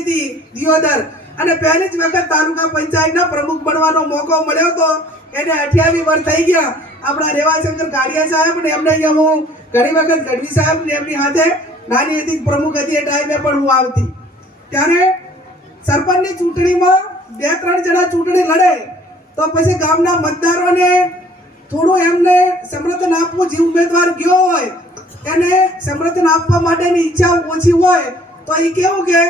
કરી હતી દિયોદર અને પહેલી જ વખત તાલુકા પંચાયતના પ્રમુખ બનવાનો મોકો મળ્યો હતો. એને 28 વર્ષ થઈ ગયા. આપણા રેવાશંકર ગાડિયા સાહેબ ને એમને અહીંયા હું ઘણી વખત ગઢવી સાહેબ ને એમની સાથે નાની હતી પ્રમુખ હતી એ ટાઈમે પણ હું આવતી. ત્યારે સરપંચની ચૂંટણીમાં 2-3 જણા ચૂંટણી લડે તો પછી ગામના મતદારોને થોડું એમને સમર્થન આપવું, જે ઉમેદવાર ગયો હોય એને સમર્થન આપવા માટેની ઈચ્છા ઓછી હોય તો એ કેવું કે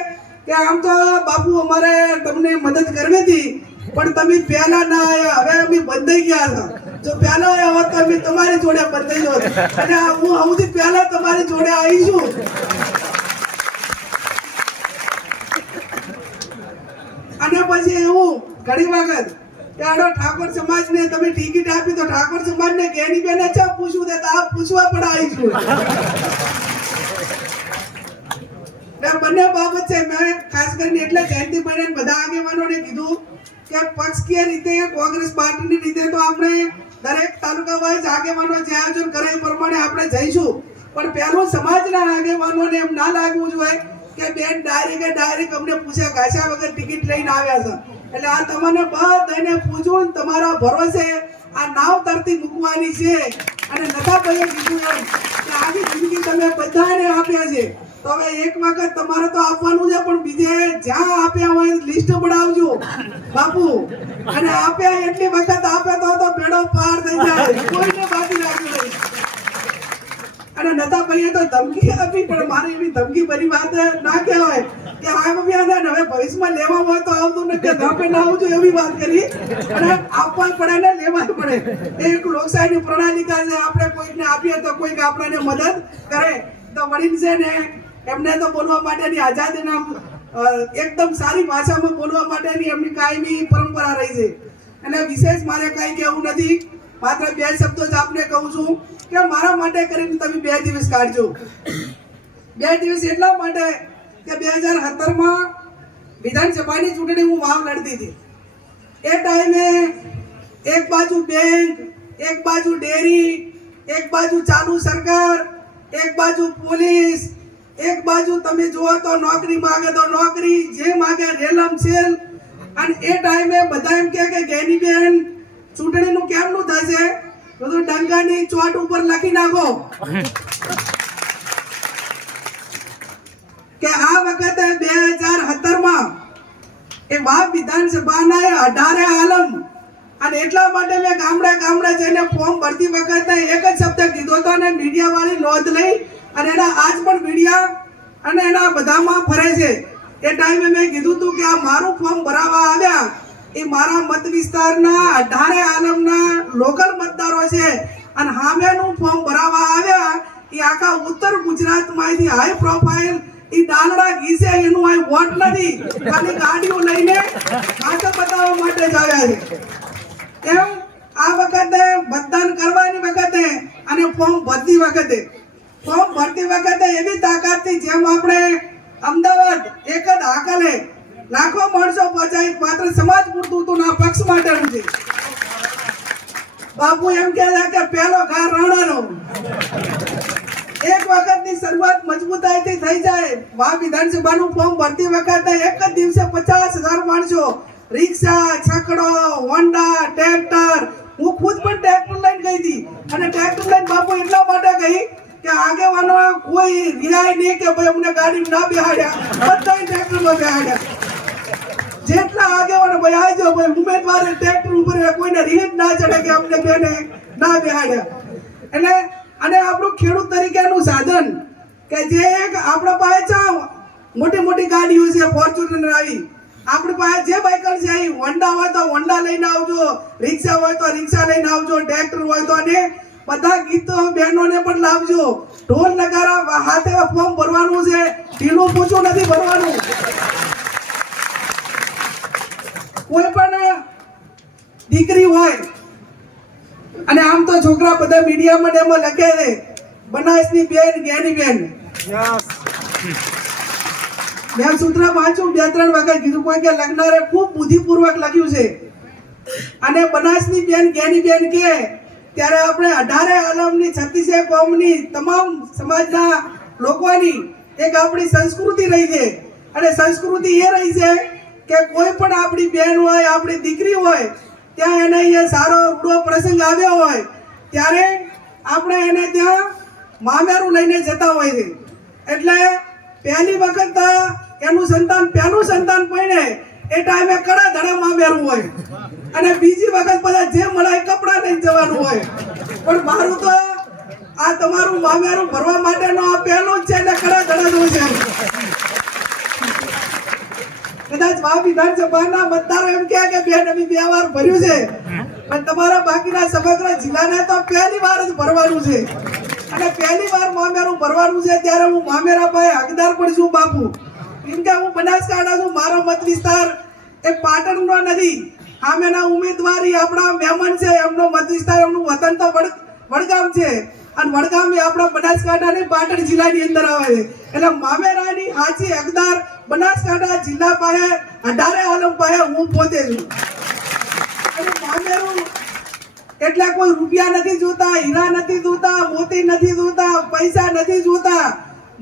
આમ તો બાપુ અમારે તમને મદદ કરવી હતી પણ તમે પહેલા ના આવ્યા, હવે અમે બંધાઈ ગયા હતા. જો પહેલા આવ્યા હોત તો અમે તમારી જોડે બંધાઈ હોત અને હું સૌથી પહેલા તમારી જોડે આવીશું. અને પછી એવું ઘણી વખત કે આનો ઠાકોર સમાજને તમે ટિકિટ આપી તો ઠાકોર સમાજને કેની બેને ચા પૂછવું દે તો આપ પૂછવા પણ આવીશું. બંને બાબત છે. મેં ખાસ કરીને એટલે જયંતિભાઈ બધા આગેવાનોને કીધું કે પક્ષકીય રીતે કોંગ્રેસ પાર્ટીની રીતે તો આપણે દરેક તાલુકા વાઇઝ આગેવાનો જે આયોજન કરે એ પ્રમાણે આપણે જઈશું પણ પહેલું સમાજના આગેવાનોને એમ ના લાગવું જોઈએ કે બેન ડાયરેક્ટ અમને પૂછ્યા ઘાસ્યા વગર ટિકિટ લઈને આવ્યા છે એટલે આ તમને બધાને પૂછવું તમારા ભરોસે આ નાવ તરતી મૂકવાની છે. અને નતાભાઈએ કીધું એમ કે આની જિંદગી તમે બધાને આપ્યા છે તો હવે એક વખત તમારે તો આપવાનું છે પણ બીજે જ્યાં આપ્યા હોય લિસ્ટ બનાવજો બાપુ. અને આપ્યા એટલી વખત આપે તો બેડો પાર થઈ જાય, કોઈને બાકી રાખવું નહીં. અને નતાભાઈએ તો ધમકી આપી પણ મારી એવી ધમકી ભરી વાત ના કહેવાય કે આવ્યા ને હવે ભવિષ્યમાં લેવા હોય તો આવતું ને કે ગામે ના આવજો એવી વાત કરી. અને આપવા પડે ને લેવા પડે એ એક લોકશાહીની પ્રણાલિકા છે. આપણે કોઈને આપીએ તો કોઈક આપણને મદદ કરે તો વડીલ છે ને એમને તો બોલવા માટેની આઝાદીના એકદમ સારી ભાષામાં બોલવા માટેની એમની કાયમી પરંપરા રહી છે. અને વિશેષ મારે કંઈ કહેવું નથી, માત્ર 2 શબ્દો જ આપને કહું છું કે મારા માટે કરીને તમે 2 દિવસ કાઢજો. 2 દિવસ એટલા માટે કે 2017માં વિધાનસભાની ચૂંટણી હું વાવ લડતી હતી. એ ટાઈમે એક બાજુ બેંક, એક બાજુ ડેરી, એક બાજુ ચાલુ સરકાર, એક બાજુ પોલીસ, એક બાજુ તમે જુઓ તો નોકરી માગે તો નોકરી, જે માગે રેલમ સેલ. અને એ ટાઈમે બધા એમ કે ગેનીબેન ચૂંટણીનું કેમનું થશે, બધું ડંગાની ચોટ ઉપર લખી નાખો કે આ વખતે 2017માં એ વાવ વિધાનસભાના 18 આલમ. અને એટલા માટે મેં ગામડે જઈને ફોર્મ ભરતી વખતે એક જ શબ્દ કીધો હતો અને મીડિયા વાળી નોંધ લઈ અને એના આજ પણ મીડિયા અને એના બધામાં ફરે છે. એ ટાઈમે મેં કીધું હતું કે આ મારું ફોર્મ ભરાવા આવ્યા એ મારા મત વિસ્તારના 18 આલમના લોકલ મતદારો છે અને સામેનું ફોર્મ ભરાવા આવ્યા એ આખા ઉત્તર ગુજરાતમાંથી હાઈ પ્રોફાઇલ એ દાલડા ઘીસે એનું આ વોટ નથી, ખાલી ગાડીઓ લઈને માથે બતાવવા માટે જ આવ્યા છે. એમ આ વખતે મતદાન કરવાની વખતે અને ફોર્મ ભરતી વખતે એવી તાકાતથી જેમ આપણે અમદાવાદ એક જ હાકલે લાખો માણસો પહોંચાય માત્ર સમાજ પૂરતું હતું ના પક્ષ માટેનું છે. બાપુ એમ કહે છે કે પહેલો ઘા રાણાનો. એક વખતની શરૂઆત મજબૂતાઈથી થઈ જાય. વાવ વિધાનસભાનું ફોર્મ ભરતી વખતે એક જ દિવસે 50,000 માણસો, રિક્ષા, છકડો, હોન્ડા, ટ્રેક્ટર, હું ખુદ પણ ટ્રેક્ટર લઈને ગઈ હતી. અને ટ્રેક્ટર લઈને બાપુ એટલા માટે ગઈ કે આગેવાનો કોઈ રિહાય નહીં કે ભાઈ અમને ગાડી ના બેહાડ્યા, બધા ટ્રેક્ટરમાં બેહાડ્યા. જેટલા આગેવાનો ભાઈ આવજો ભાઈ ઉમેદવાર ટ્રેક્ટર ઉપર કોઈને રીત ના ચડે કે અમને બેને ના બેહાડ્યા. એટલે અને આપણું ખેડૂત તરીકેનું સાધન કે જે એક આપણા પાસે મોટી ગાડીઓ છે, ફોર્ચ્યુનર આવી, આપણી પાસે જે વ્હીકલ છે એ હોન્ડા હોય તો હોન્ડા લઈને આવજો, રિક્ષા હોય તો રિક્ષા લઈને આવજો, ટ્રેક્ટર હોય તો અને બધા ગીતો બહેનોને પણ લાવજો. ઢોલ નગારા હાથે ફોર્મ ભરવાનું છે, ઢીલું પૂછું નથી ભરવાનું. કોઈ પણ દીકરી હોય અને આમ તો છોકરા બધા મીડિયામાં એમાં લખે છે બનાસની બેન જ્ઞાની બેન. મેં સૂત્ર વાંચું 2-3 વખત કીધું કોઈ કે લખનારે ખૂબ બુદ્ધિપૂર્વક લખ્યું છે. અને બનાસની બેન જ્ઞાની બેન કે ત્યારે આપણે 18 આલમની 36 કોમની તમામ સમાજના લોકોની એક આપણી સંસ્કૃતિ રહી છે અને સંસ્કૃતિ એ રહી છે કે કોઈ પણ આપણી બહેન હોય, આપણી દીકરી હોય, ત્યાં એને અહીંયા સારો રૂડો પ્રસંગ આવ્યો હોય ત્યારે આપણે એને ત્યાં મામેરું લઈને જતા હોય છે. એટલે પહેલી વખત એનું સંતાન પહેલું સંતાન પડે એ ટાઈમે કડા ધડા મામેરું હોય અને બીજી વખત બધા જે મળે કપડાં લઈને જવાનું હોય. પણ મારું તો આ તમારું મામેરું ભરવા માટેનો આ પહેલું જ છે એટલે કડા ધડા હોય છે. કદાચ વા વિધાનસભાના મતદારો એમ કહે કે બેન અમે 2 વાર ભર્યું છે, પણ તમારા બાકીના સમગ્ર જિલ્લાને તો પહેલી વાર જ ભરવાનું છે અને પહેલી વાર મામેરું ભરવાનું છે. ત્યારે હું મામેરા પાસે હકદાર પણ છું બાપુ, કેમ કે હું બનાસકાંઠા છું. મારો મત વિસ્તાર એ પાટણનો નથી. આમેના ઉમેદવારી આપણા મહેમાન છે, એમનો મત વિસ્તાર એમનું વતન તો વડગામ છે અને વડગામ એ આપણા બનાસકાંઠાની પાટણ જિલ્લાની અંદર આવે છે. એટલે મામેરાની સાચી હકદાર બનાસકાંઠા જિલ્લા પાસે 18 આલમ પાસે હું પોતે છું. અને મામેરું એટલે કોઈ રૂપિયા નથી જોતા, હીરા નથી જોતા, મોતી નથી જોતા, પૈસા નથી જોતા.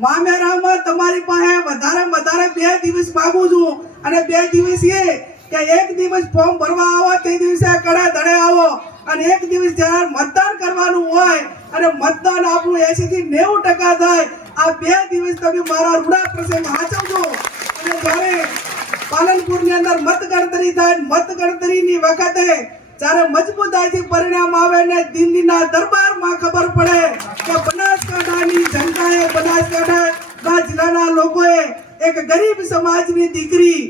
મામેરામાં તમારી પાસે વધારે 2 દિવસ માંગુ છું અને 2 દિવસ એ કે 1 દિવસ ફોર્મ ભરવા આવો તે દિવસે કડા ધડે આવો અને 1 દિવસ જ્યારે મતદાન કરવાનું હોય અને મતદાન આપણું 80 થી 90% થાય. આ 2 દિવસ તમે મારા રૂડા પ્રસંગ સાચવજો. અને જ્યારે પાલનપુરની અંદર મતગણતરી થાય, મતગણતરીની વખતે જ્યારે મજબૂતાઈથી પરિણામ આવે ને દિલ્હીના દરબારમાં ખબર પડે કે બનાસકાંઠાની જનતાએ, બનાસકાંઠા જિલ્લાના લોકોએ એક ગરીબ સમાજની દીકરી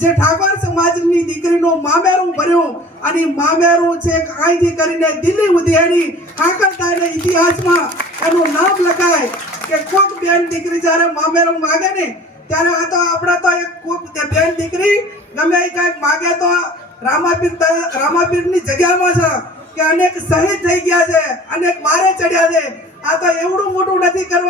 જે ઠાકોર સમાજની દીકરીનું મામેરું ભર્યું અને મામેરું છે અહીંથી કરીને દિલ્હી સુધી એની આંકડતાને ઇતિહાસમાં એનું નામ લખાય કે કોક બેન દીકરી જ્યારે મામેરું માગે ને ત્યારે આ તો આપણા તો એક કોક બેન દીકરી ગમે એ કાંઈક માગે તો રામાપીરની જગ્યામાં છે કે અનેક શહીદ થઈ ગયા છે, અનેક મારે ચડ્યા છે. આ તો એવડું મોટું નથી કરવા.